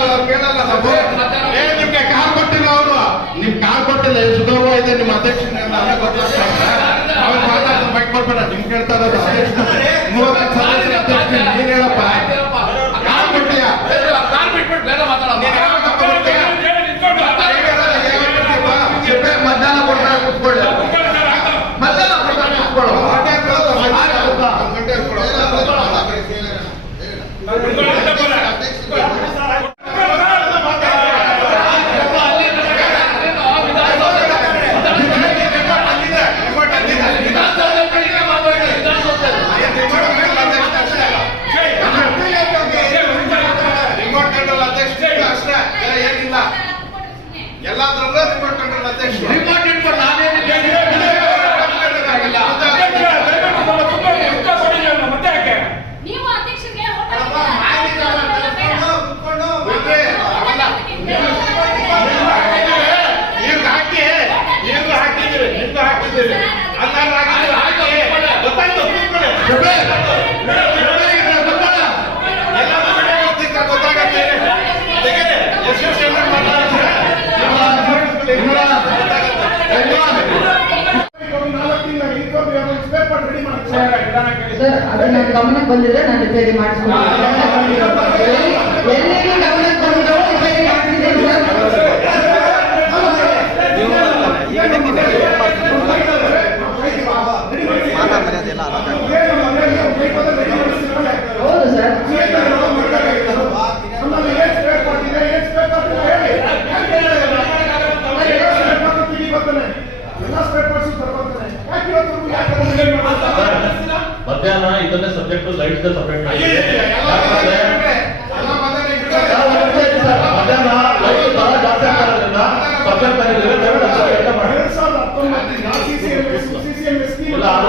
ಅವ್ರು ಕೇಳಲ್ಲ ನಾವು. ಏ, ನಿಮ್ಗೆ ಕಾರ್ ಕೊಟ್ಟಿಲ್ಲ ಅವರು. ನಿಮ್ ಕಾರ್ ಕೊಟ್ಟಿಲ್ಲ. ಗೌರವ ಇದೆ ನಿಮ್ಮ ಗೊತ್ತಿಲ್ಲ ಅವ್ರು ಮಾತಾಡೋದು ಬೈಕ್ ಕೊಡ್ಬೇಡ ನಿಮ್ ಕೇಳ್ತಾ ಇರೋದು ಅಧ್ಯಕ್ಷ ಮೂವತ್ತು ಸದಸ್ಯರ ನೀನ್ ಹೇಳಪ್ಪ. ಸರ್ ಅದು ನನ್ನ ಗಮನಕ್ಕೆ ಬಂದಿದೆ ನಾನು ರಿಪೇರಿ ಮಾಡಿಸ್ತೀನಿ ಎಲ್ಲಿಗೂ ಮಧ್ಯಾಹ್ನ ಇದನ್ನೇ ಸಬ್ಜೆಕ್ಟ್ ಲೈಟ್ ಸಬ್ಜೆಕ್ಟ್. ಮಧ್ಯಾಹ್ನ ಲೈಟ್ ಬಹಳ ಜಾಸ್ತಿ ಆಗ್ತಾರೋದ್ರಿಂದ ಸಬ್ಜೆಕ್ಟ್ ಇಲ್ಲ ಅದು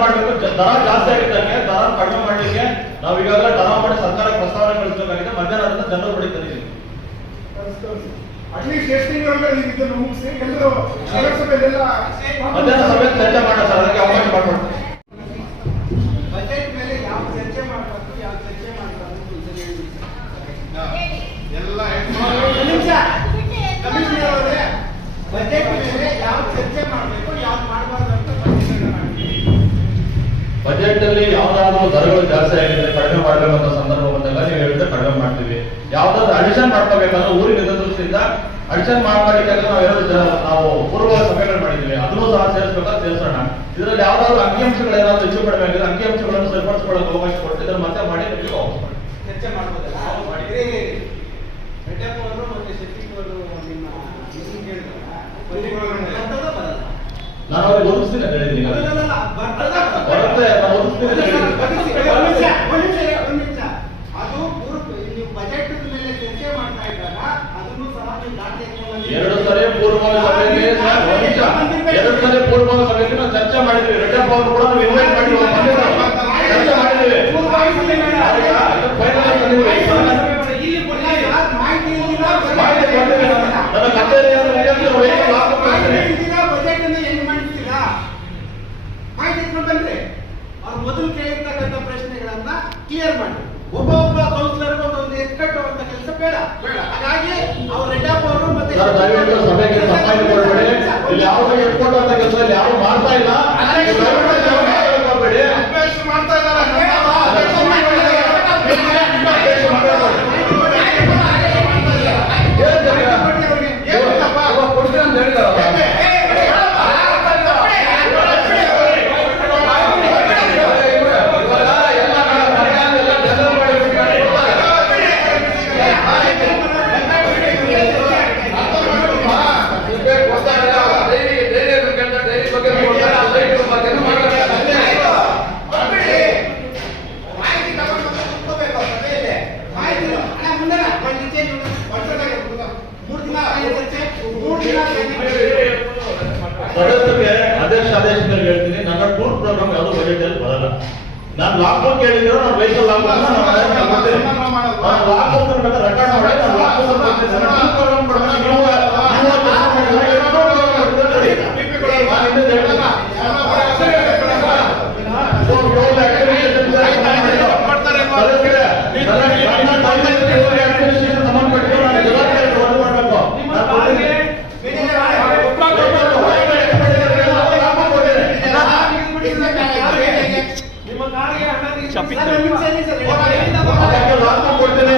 ಮಾಡಬೇಕು ದರ ಜಾಸ್ತಿ ಆಗಿದ್ದಕ್ಕೆ ದರ ಕಡಿಮೆ ಮಾಡಲಿಕ್ಕೆ ನಾವು ಈಗಾಗಲೇ ದರ ಮಾಡಿ ಸರ್ಕಾರ ಪ್ರಸ್ತಾವನೆ ಕಳಿಸಬೇಕಾಗಿದೆ ಮಧ್ಯಾಹ್ನ ಜನರು ಪಡಿತಾರೆ ಅಟ್ಲೀಸ್ಟ್ ಎಷ್ಟು ತಿಂಗಳಲ್ಲಿ ಇದನ್ನು ಮುಗಿಸಿ ಎಲ್ಲರೂ ನಗರಸಭೆಯಲ್ಲೆಲ್ಲ ಮಧ್ಯಾಹ್ನ ಸಭೆ ಚರ್ಚೆ ಮಾಡೋಣ ಸರ್ ಅದಕ್ಕೆ ಅವಕಾಶ ಮಾಡ್ಕೊಡ್ತೀನಿ. ಬಜೆಟ್ ಮೇಲೆ ಯಾವ ಚರ್ಚೆ ಮಾಡಬೇಕು ಯಾವ ಚರ್ಚೆ ಮಾಡಬಾರ್ದು ಒಂದ್ಸರಿ ಹೇಳಿ. ಎಲ್ಲ ಒಂದು ನಿಮಿಷ. ಕಮಿಷನರ್ ಅವರೇ ಬಜೆಟ್ ಮೇಲೆ ಯಾವ ಚರ್ಚೆ ಮಾಡಬೇಕು ಯಾವ್ದು ಮಾಡಬಾರ್ದು ಅಂತ ಪರಿಶೀಲನೆ ಮಾಡಿ ಬಜೆಟ್ ಅಲ್ಲಿ ಯಾವ್ದಾದ್ರು ದರಗಳು ಜಾಸ್ತಿ ಆಗಿದೆ ಕಡಿಮೆ ಮಾಡಬೇಕಂತ ಸಂದರ್ಭ ಬಂದಾಗ ನೀವು ಯಾವ್ದಾದ್ರು ಅಡಿಷನ್ ಮಾಡ್ಕೋಬೇಕಂದ್ರೆ ಊರಿನ ದೃಷ್ಟಿಯಿಂದ ಅಡಿಷನ್ ಮಾಡ್ಲಿಕ್ಕೆ ನಾವು ಎರಡು ನಾವು ಪೂರ್ವ ಸಭೆಗಳು ಮಾಡಿದ್ವಿ ಅದನ್ನು ಸಹ ಸೇರಿಸ್ಬೇಕಾದ್ರೆ ಸೇರಿಸೋಣ. ಇದರಲ್ಲಿ ಯಾವ್ದಾದ್ರು ಅಂಕಿಅಂಶಗಳು ಏನಾದ್ರು ಹೆಚ್ಚು ಕಡಿಮೆ ಆಗಿದೆ ಅಂಕಿಅಂಶಗಳನ್ನು ಸರಿಪಡಿಸ್ಕೊಳ್ಳೋಕೆ ಅವಕಾಶ ಕೊಟ್ಟಿದ್ರೆ ಮತ್ತೆ ಮಾಡಿ ನಿಮಗೆ ವಾಪಸ್ ಮಾಡಿ ಚರ್ಚೆ ಮಾಡ್ಬೋದಲ್ಲ ಇರಿ, ಇರಿ, ಇರಿ. ರೆಡ್ಡಪ್ಪ ಅವರು ಮತ್ತೆ ಶೆಟ್ಟಿ ಅವರು ನಿಮ್ಮ ಇದನ್ನ ಕೇಳಿದ್ರಲ್ಲ, ಬಜೆಟ್ ಬರ್ತದೋ ಬರಲ್ಲ? ನಾನು ಅವ್ರಿಗೆ ಒದಗಿಸ್ತೀನಿ ಅಂತ ಹೇಳಿದ್ದೀನಿ ಅಲ್ಲ, ಈಗಾಗಲೇ. ಅಲ್ಲ, ಅಲ್ಲ, ಬರ್ತದೋ ಬರಲ್ಲ? ಬರುತ್ತೆ ನಾವು ಒದಗಿಸ್ತೀನಿ ಅಂತ ಹೇಳಿದ್ದೀನಿ ಒಂದ್ ನಿಮಿಷ, ಒಂದ್ ನಿಮಿಷ, ಒಂದ್ ನಿಮಿಷ. ಅದು ಪೂರ್ವ ನೀವು ಬಜೆಟ್ ಮೇಲೆ ಚರ್ಚೆ ಮಾಡ್ತಾ ಇದ್ದಾಗ ಅದನ್ನು ಸಹ ನೀವು ದಾಖಲೆ ಹಾಕ್ಕೊಳ್ಳಿ. ಎರಡು ಸರಿ ಪೂರ್ವಭಾವಿ ಸಭೆಯಲ್ಲಿ ಒಂದ್. ಎರಡು ಸಲ ಪೂರ್ವಭಾವಿ ಸಭೆಯಲ್ಲಿ ನಾವು ಚರ್ಚೆ ಮಾಡಿದ್ವಿ ರೆಡ್ಡಪ್ಪ ಅವರು ಕೂಡ ನಾವು ಇನ್ವೈಟ್ ಮಾಡಿ ಇವಾಗ ಬಂದಿದ್ರು. ಚರ್ಚೆ ಮಾಡಿದ್ವಿ. ನನ್ನ ಕಚೇರಿಯನ್ನು ಮೊದಲು ಕೇಳಿರ್ತಕ್ಕಂಥ ಪ್ರಶ್ನೆಗಳನ್ನ ಕ್ಲಿಯರ್ ಮಾಡಿ. ಒಬ್ಬ ಒಬ್ಬ ಕೌನ್ಸಿಲರ್ ಒಂದೊಂದು ಎತ್ಕಟ್ಟುವಂತ ಕೆಲಸ ಬೇಡ. ಬೇಡ. ಹಾಗಾಗಿ ಅವ್ರು ರೆಡ್ಡಪ್ಪ ದಯವಿಟ್ಟು ಸಭೆಗೆ ತಪ್ಪಾಗಿ ಕೊಡಬೇಡಿ ಇಲ್ಲಿ ಇಟ್ಕೊಂಡು ಅಂತ ಕೆಲಸ ಇಲ್ಲಿ ಯಾರು ಮಾಡ್ತಾ ಇಲ್ಲ. ಮಾಡ್ತಾ ಇದ್ದಾರೆ ಅಧ್ಯಕ್ಷರು ಮಾಡ್ತಾ ಇದ್ದಾರೆ. ಅಧ್ಯಕ್ಷರು ಮಾಡ್ತಾ ಇದ್ದಾರೆ. ಏನ್ ಜನ? ಏನಪ್ಪ? ಇವಾಗ ಕೊಡ್ತೀನಿ ಅಂತ ಹೇಳಿದಾರಲ್ಲ. ಇವಾಗ ಎಲ್ಲ ಮರ್ಯಾದೆ ಎಲ್ಲ ಜನರು ಮಾಡಿಬಿಟ್ಟಿದ್ದಾರೆ. ಡೈರಿ ಡೈರಿ ಬೇಕಂತ ಡೈರಿ ಬಗ್ಗೆ ಕೊಡ್ತಾರೆ, ಆ ಡೈರಿ ಬಗ್ಗೆ ಮಾತಾಡ್ತಾರೆ. ಮಾಹಿತಿ ತಗೊಂಡು ಕುತ್ಕೋಬೇಕು ಸಭೆಯಲ್ಲಿ ಮಾಹಿತಿ ಅಣ್ಣ ಮುಂದೆ ಒಂದು ನಿಮಿಷ ಇರು. ವರ್ಷದಾಗೆ ಕೂತ್ಕೋ. ಮೂರು ದಿನ ಆಗಿದೆ ಚರ್ಚೆ ಮೂರು ದಿನ ಆಗಿದೆ. ಸದಸ್ಯರಿಗೆ ಆದೇಶದಲ್ಲಿ ಹೇಳ್ತೀನಿ. ನನ್ನ ಟೂರ್ ಪ್ರೋಗ್ರಾಮ್ ಯಾವುದು ಬಜೆಟ್ ಅಲ್ಲಿ ಬರಲ್ಲ. ನಾನು ಲಾಕ್ಡೌನ್ ಕೇಳಿದ್ರು ನಾನು vehicle lockdown lock lockdown record ಮಾಡಿ ನಾನು ಲಾಕ್ಡೌನ್ ಪ್ರೋಗ್ರಾಮ್ ಕೊಡ್ತೇನೆ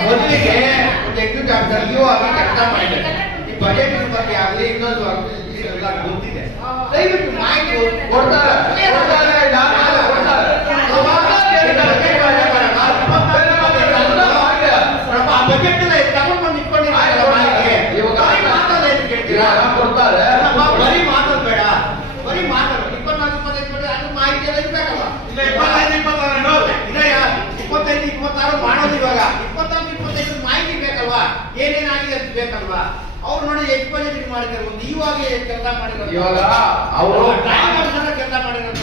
ಮೊದಲಿಗೆ ಒಂದು ಎಕ್ಸಿಕ್ಯೂಟಿವ್ ಆಗಿ ಕೆಲಸ ಮಾಡಿದ್ದಾರೆ ಈ ಬಜೆಟ್ ಬಗ್ಗೆ ಆಗಲಿ ಇನ್ನೊಂದು ಎಲ್ಲ ಗೊತ್ತಿದೆ ದಯವಿಟ್ಟು ಮಾಹಿತಿ ಕೊಡ್ತಾರ ಬರೀ ಮಾತಾಡಬೇಡ ಬರೀ ಮಾತಾಡ ಇಪ್ಪತ್ನಾಲ್ಕು ಇಪ್ಪತ್ತೈದು ಅದ್ರ ಮಾಹಿತಿ ಎಲ್ಲ ಇರ್ಬೇಕಲ್ಲ ಇಪ್ಪತ್ತಾರು ಮಾಡೋದು ಇವಾಗ. ಇಪ್ಪತ್ತಾರು ಇಪ್ಪತ್ತೈದು ಮಾಹಿತಿ ಬೇಕಲ್ವಾ? ಏನೇನಾಗಿದೆ ಅಂತ ಬೇಕಲ್ವಾ? ಅವ್ರು ನೋಡಿ ಎಕ್ಸ್ಪೋಸಿಟ್ ಮಾಡಿರೋದು ಇವಾಗ ಕೆಲಸ ಮಾಡಿರೋದು? ಇವಾಗ ಅವರು ಟೈಮ್ ಕೆಲಸ ಮಾಡಿರೋದು.